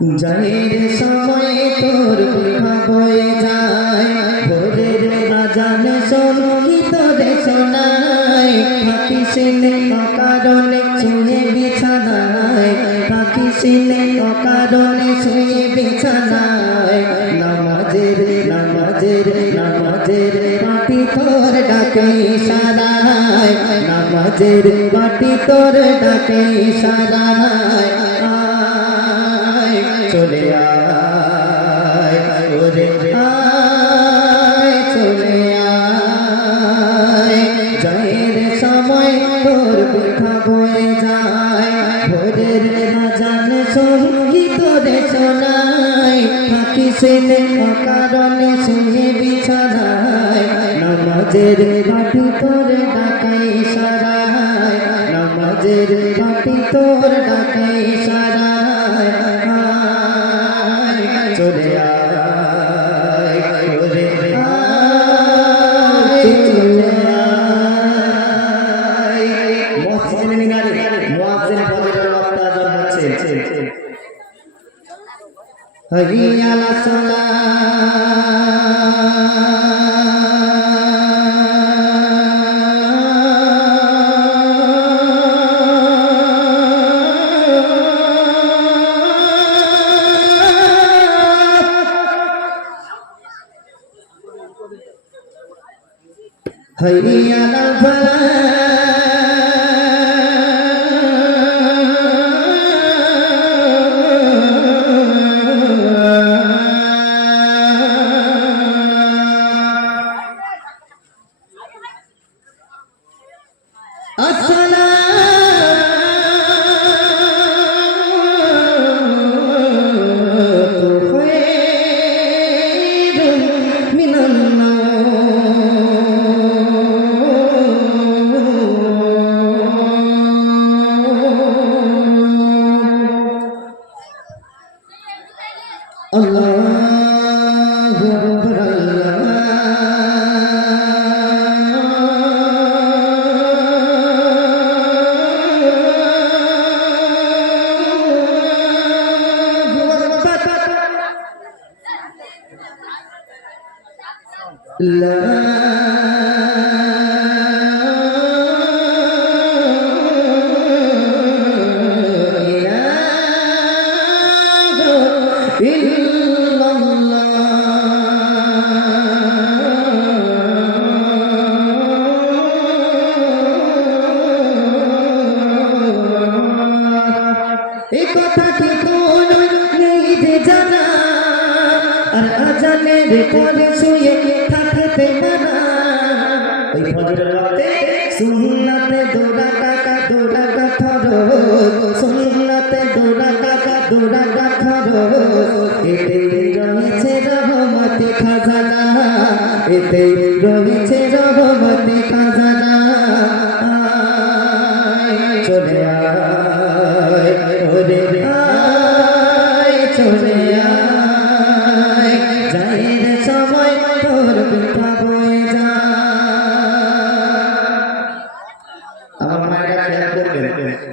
যাইর সময় তোর বিবাহ হয়ে যায়, ভোরের আজান সঙ্গীত রে শোনায়, থাকিস নে অকারণে শুয়ে বিছানায়, থাকিস নে অকারণে শুয়ে বিছানায়। নামাজের নামাজের নামাজের পাটি তোর ডাকে ইশারায়, নামাজের পাটি তোর ডাকে ইশারায়। চলে আয় ওরে আয়, চলে আয়। যাইর সময় তোর কথা বয়ে যায়, ভোরের আজান সঙ্গীত রে শোনায়, থাকিস নে অকারণে শুয়ে বিছানায়। নামাজের পাটি তোর ডাকে ইশারায়, নামাজের পাটি তোর ডাকে ইশারায়। চলে আয় ওরে আয়, চলে আয়। মসজিদে মিনারে মুয়াজ্জিন ফজরের ওয়াক্ত আযান হচ্ছে। হাইয়া আলা hayya alal falah পরে শুয়ে থাকতে মানা। ওই ফজরের ওয়াক্তে সুন্নাতে দৌড়া কাকা দৌড়া কাথর, সুন্নাতে দৌড়া কাকা দৌড়া কাথর। এতে রয়েছে রহমতে খাজানা, এতে রয়েছে রহমতে খাজানা। চলে আয় ওরে আয়, চলে আয়। যাইর সময় তোর কথা বয়ে যায়। আমার মায়েরা খেয়াল করবেন,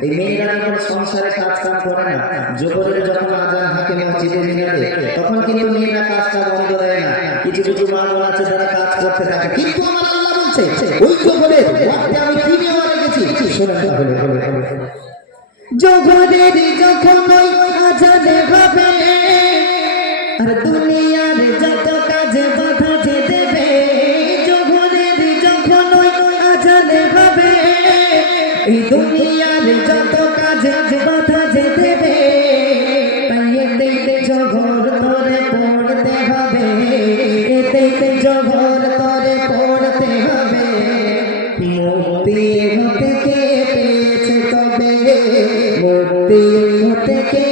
এই মেয়েরা যখন সংসারে কাজ কাম করে না, জোহরের যখন আজান হাঁকে মসজিদে মিনারে, তখন কিন্তু মেয়েরা কাজটা বন্ধ দেয় না। কিছু কিছু মা বোন আছে যারা কাজ করতে থাকে, কিন্তু আমার আল্লাহ বলছে ওই জোহরের ওয়াক্তে আমি কি নিয়ে রেখেছি, শোনেন তাহলে। জোহরের যখন ওই আজানে হবে, আর দুনিয়ার যত কাজে বাধা যে দেবে, জোহরের যখন ওই আজানে হবে, এই দুনিয়ার যত কাজে বাধা যে দেবে, তাই এতে জোহর তোরে পড়তে হবে, এতে জোহর তোরে পড়তে হবে। মুক্তি হতে কে পেয়েছে তবে, মুক্তি হতে কে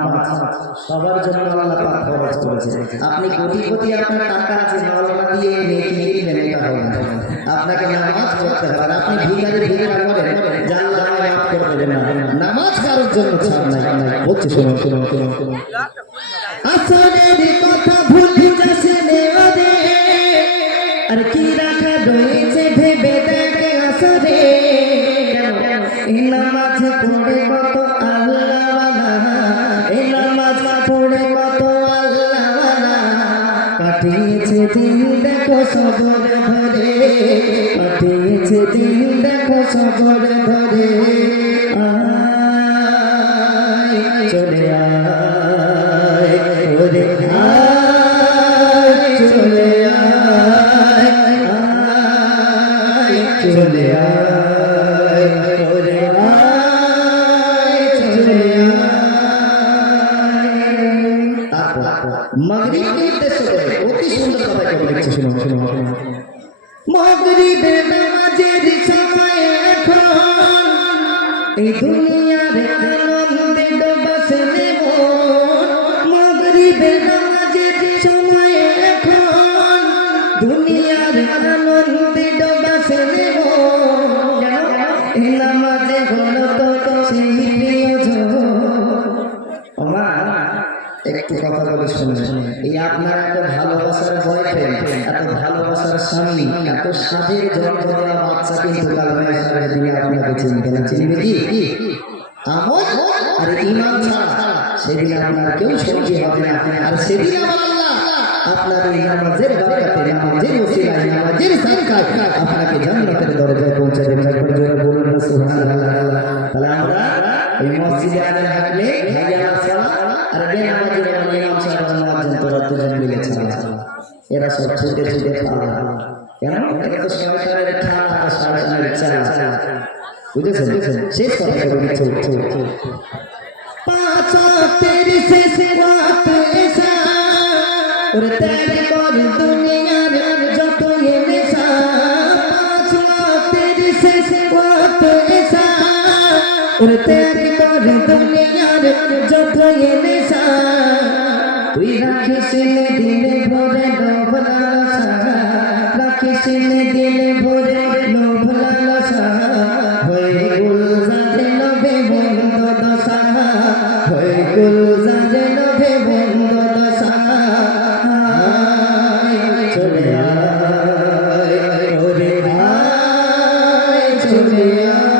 নামাজ সবার জন্য আল্লাহ পাক ফরজ করেছে। আপনি কোটি আপনার টাকা আছে, মাওলানা দিয়ে নেকি দিবেন, এটা হবে না। আপনাকে নামাজ পড়তে হবে। আর আপনি ভিখারি ভিক্ষা করেন, আল্লাহ আমায় মাফ করে দেবেন না। নামাজ কারোর জন্য ছাড় নাই। বলছি শুনুন। আসরের কথা ভুলে যাচ্ছে নেওয়ারে, আর কি রাখা রয়েছে ভেবে দেখে আসরে। এই নামাজ পড়ে কত আল্লাহওয়ালা, এই নামাজ পড়ে কত আল্লাহওয়ালা, কাটিয়েছে দিন দেখো সবরে ধরে, কাটিয়েছে দিন দেখো সবরে ধরে। চলে আয় ওরে আয়, চলে আয়, চলে আয় ওরে আয়, চলে আয়। মাগরিবকে উদ্দেশ্য করে অতি সুন্দর কথা লিখছে, শুনুন। মাগরিবের নামাজের সময় এখন, এই দুনিয়ার আনন্দে ডোবাছে মন। মাগরিবের নামাজের সময় এখন, দুনিয়ার আনন্দে ডোবাছে মন। এই নামাজে হলো তো সেই প্রিয়জন। একটু কথা বলে শুনবেন। এই আপনার এত ভালোবাসার বয়ফ্রেন্ড, এত ভালোবাসার স্বামী, এত স্বাদের জন্ম দেওয়া বাচ্চা কিন্তু কাল মায়ের দিনে আপনাকে চিনবে না। চিনবে কি? আমল আর ঈমান ছাড়া সেদিন আপনার কেউ সঙ্গী হবে না। আর সেদিন আল্লাহ আপনার এই নামাজের বরকতে, নামাজের ওসিলায়, নামাজের সাদকায় আপনাকে জান্নাতের দরজায় পৌঁছে দেবেন। বলুন না সুবহানাল্লাহ। তাহলে আমরা এই মসজিদে আগে থাকলে হাইয়া সালাত আর বেনামাজি ইমাম সাহেব মুয়াজ্জিন তোরা দুজন মিলে চালা, এরা সব ছুটে পালা। কেন? এটা তো শয়তানের খেলা আর শয়তানের চালা। বুঝেছেন? শেষ কথা বলি, পাঁচ ওয়াক্তের শেষ ওয়াক্ত এসা, ওরে ত্যাগ কর দুনিয়ার যত নেশা। পাঁচ ওয়াক্তের শেষ ওয়াক্ত এসা, ওরে ত্যাগ কর দুনিয়ার যত নেশা। তুই রাখিস দিলে ভরে লোভ লালসা, রাখিস দিলে ভরে লোভ লালসা। হয়ে গুলজারে লোভে বন্ধ দশা, হয়ে গুলজারে লোভে বন্ধ দশা। চলে আয় ওরে আয়, চলে আয়,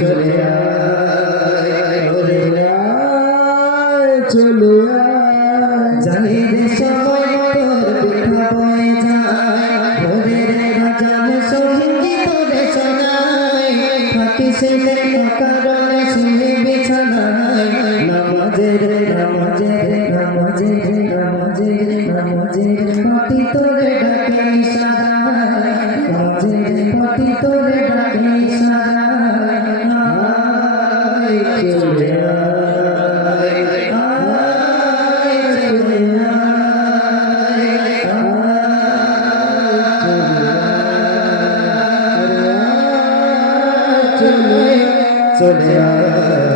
চলে আয় ওরে আয়, চলে আয়। জানি রে সময় তোর বিঠা বয়ে যায়, ভোরের রাজান সঙ্গী তোরে শোনায়। থাকিস কারণে শুনে বিছানায়, নামাজের পাটি তোরে ডাকে ইশারায়, নামাজের পাটি তোরে ডাকে ইশারায়। চলে আয়, চলে আয়, চলে আয়।